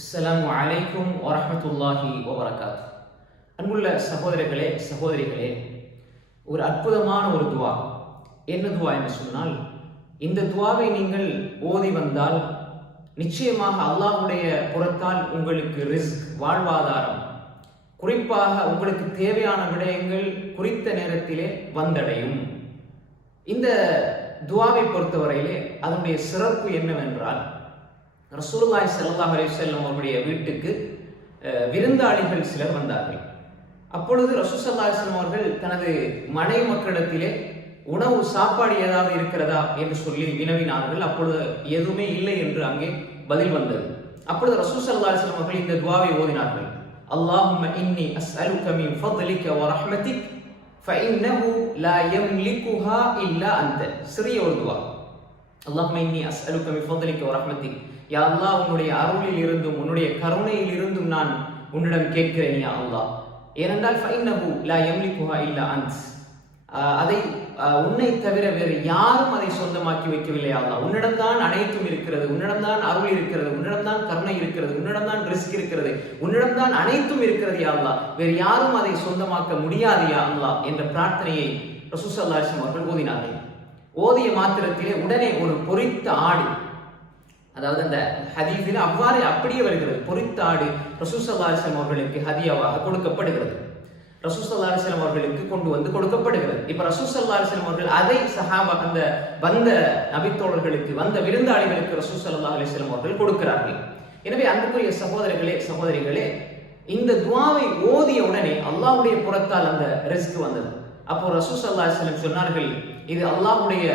அஸ்ஸலாமு அலைக்கும் வரஹ்மத்துல்லாஹி வபரகாத்துஹு. அன்புள்ள சகோதரர்களே சகோதரிகளே, ஒரு அற்புதமான ஒரு துவா. என்ன துவா என்று சொன்னால், இந்த துவாவை நீங்கள் ஓதி வந்தால் நிச்சயமாக அல்லாஹ்வுடைய புறத்தால் உங்களுக்கு ரிஸ்க், வாழ்வாதாரம், குறிப்பாக உங்களுக்கு தேவையான விடயங்கள் குறித்த நேரத்திலே வந்தடையும். இந்த துவாவை பொறுத்தவரையிலே அதனுடைய சிறப்பு என்னவென்றால், ரசூலுல்லாஹி ஸல்லல்லாஹு அலைஹி வஸல்லம் அவருடைய வீட்டுக்கு விருந்தாளிகள் சிலர் வந்தார்கள். அப்பொழுது ரசூல் ஸல்லல்லாஹு அலைஹி வஸல்லம் அவர்கள் தனது மனைவி மக்களிடத்திலே உணவு, சாப்பாடு ஏதாவது இருக்கிறதா என்று சொல்லி வினவினார்கள். அப்பொழுது எதுவுமே இல்லை என்று அங்கே பதில் வந்தது. அப்பொழுது ரசூல் ஸல்லல்லாஹு அலைஹி வஸல்லம் அவர்கள் இந்த துஆவை ஓதினார்கள். அல்லாஹும்ம இன்னி அஸ்அலுக மின் ஃபضلிக வ ரஹ்மதிக் ஃபஇன்னஹு லா யம்லிகுஹா இல்லா அன்த. சிறிய ஒரு துஆ. அல்லாஹும்ம இன்னி அஸ்அலுக மின் ஃபضلிக வ ரஹ்மதிக். யா அல்லாஹ், உன்னுடைய அருளில் இருந்தும் உன்னுடைய கருணையில் இருந்தும் நான் உன்னிடம் கேட்கிறேன் யா அல்லாஹ். ஏனென்றால் ஃபஇன்னஹு லா யம்லிகுஹா இல்லா அன்த். அதை உன்னை தவிர வேறு யாரும் அதை சொந்தமாக்கி வைக்கவில்லை அல்லாஹ். உன்னிடம்தான் அனைத்தும் இருக்கிறது, உன்னிடம்தான் அருள் இருக்கிறது, உன்னிடம்தான் கருணை இருக்கிறது, உன்னிடம்தான் ரிஸ்க் இருக்கிறது, உன்னிடம்தான் அனைத்தும் இருக்கிறது யா அல்லாஹ். வேறு யாரும் அதை சொந்தமாக்க முடியாது யா அல்லாஹ் என்ற பிரார்த்தனையை ரசூல் ஸல்லல்லாஹு அலைஹி வஸல்லம் அவர்கள் ஓதினார்கள். ஓதிய மாத்திரத்திலே உடனே ஒரு பொரித்த ஆடு, அதாவது அந்த ஹதீஸில் அவ்வாறு அப்படியே வருகிறது, பொரித்த ஆடு ரசூல் ஸல்லல்லாஹு அலைஹி வஸல்லம் அவர்களுக்கு ஹதியாவாக கொடுக்கப்படுகிறது. ரசூல் ஸல்லல்லாஹு அலைஹி வஸல்லம் அவர்களுக்கு கொண்டு வந்து கொடுக்கப்படுகிறது. இப்ப ரசூல் ஸல்லல்லாஹு அலைஹி வஸல்லம் அவர்கள் அதை சஹாபா, அந்த வந்த நபித்தோழர்களுக்கு, வந்த விருந்தாளிகளுக்கு ரசூல் ஸல்லல்லாஹு அலைஹி வஸல்லம் அவர்கள் கொடுக்கிறார்கள். எனவே அன்புக்குரிய சகோதரர்களே சகோதரிகளே, இந்த துஆவை ஓதிய உடனே அல்லாஹ்வுடைய புறத்தால் அந்த ரிஸ்க் வந்தது. அப்போ ரசூல் ஸல்லல்லாஹு அலைஹி வஸல்லம் சொன்னார்கள், இது அல்லாஹ்வுடைய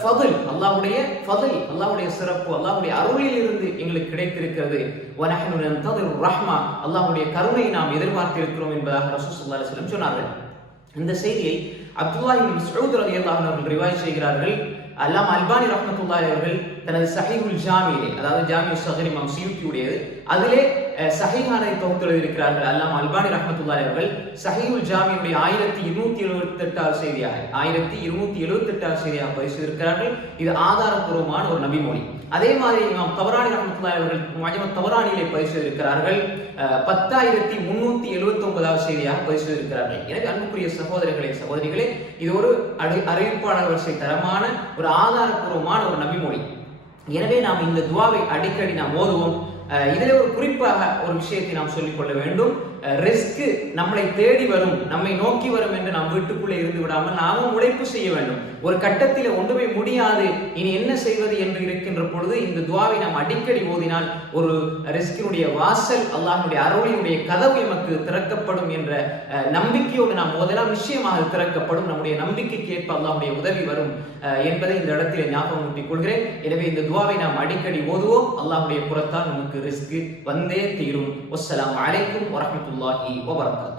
ஃபضல், அல்லாஹ்வுடைய ஃபضல், அல்லாஹ்வுடைய சிறப்பு, அல்லாஹ்வுடைய அருளில் இருந்து எங்களுக்கு கிடைத்திருக்கிறது. வனஹ்னு நன்ததிரு ரஹ்மா, அல்லாஹ்வுடைய கருணையை நாம் எதிர்பார்த்திருக்கிறோம் என்பதாக ரசூல் ஸல்லல்லாஹு அலைஹி வஸல்லம் சொன்னார்கள். இந்த செய்தியை அப்துல்லாஹ் இப்னு மஸ்ஊத் ரலியல்லாஹு அன்ஹு அவர்கள் ரிவாயத் செய்கிறார்கள். அல்லாமா அல்பானி ரஹ்மத்துல்லாஹி அவர்கள் தனது ஸஹீஹுல் ஜாமியிலே, அதாவது ஜாமிஉ ஸகீர் இமாம் சியூத்தி உடையது, அதிலே சஹீஹானை தொகுத்து எழுதியிருக்கிறார்கள். அல்லாமா அல்பானி ரஹ்மத்துல்லாஹி அவர்கள் ஸஹீஹுல் ஜாமியுடைய 1278வது செய்தியாக 1278வது செய்தியாக பதிவு செய்திருக்கிறார்கள். இது ஆதாரப்பூர்வமான ஒரு நபிமொழி. அதே மாதிரி இமாம் தபரானி ரஹ்மத்துல்லாஹி அவர்கள் முஅஜ்ஜம் தபரானியிலே பதிவு செய்திருக்கிறார்கள். 10379வது செய்தியாக பதிவு செய்திருக்கிறார்கள். எனவே அன்புக்குரிய சகோதரர்களே சகோதரிகளே, இது ஒரு அறிவிப்பாளர் வரிசை தரமான ஒரு ஆதாரப்பூர்வமான ஒரு நபிமொழி. எனவே நாம் இந்த துஆவை அடிக்கடி நாம் ஓதுவோம். இதில் ஒரு குறிப்பாக ஒரு விஷயத்தை நாம் சொல்லிக் கொள்ள வேண்டும். ரிஸ்க் நம்மளை தேடி வரும், நம்மை நோக்கி வரும் என்று நாம் வீட்டுக்குள்ளே இருந்து விடாமல் நாமும் உழைப்பு செய்ய வேண்டும். ஒரு கட்டத்தில் ஒன்றுமே முடியாது, இனி என்ன செய்வது என்று இருக்கின்ற பொழுது இந்த துஆவை நாம் அடிக்கடி ஓதினால் ஒரு ரிஸ்கினுடைய வாசல், அல்லாஹ்வுடைய அருளினுடைய கதவு நமக்கு திறக்கப்படும் என்ற நம்பிக்கையோடு நாம் ஓதலாம். நிச்சயமாக திறக்கப்படும். நம்முடைய நம்பிக்கைக்கு ஏற்ப அல்லாஹ்வுடைய உதவி வரும் என்பதை இந்த இடத்தில் ஞாபகம் ஊட்டிக் கொள்கிறேன். எனவே இந்த துஆவை நாம் அடிக்கடி ஓதுவோம். அல்லாஹ்வுடைய புறத்தால் நமக்கு ரிஸ்க் வந்தே தீரும். வஸ்ஸலாமு அலைக்கும் வரஹ்மத்துல்லாஹி வபரகாத்துஹு.